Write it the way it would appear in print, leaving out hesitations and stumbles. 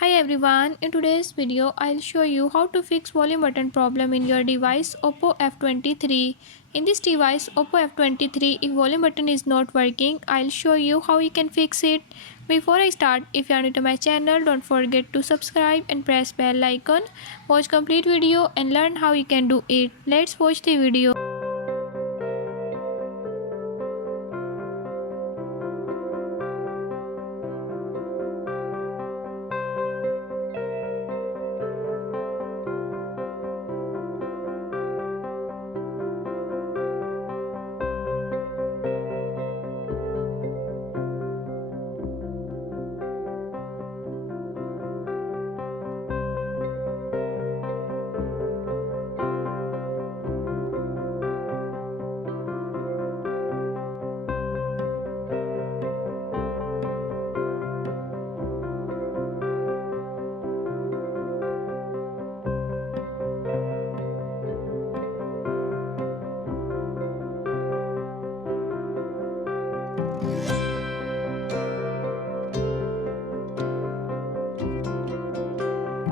Hi everyone, in today's video I'll show you how to fix volume button problem in your device OPPO F23. In this device OPPO F23, if volume button is not working, I'll show you how you can fix it. Before I start, if you are new to my channel, don't forget to subscribe and press bell icon. Watch complete video and learn how you can do it. Let's watch the video.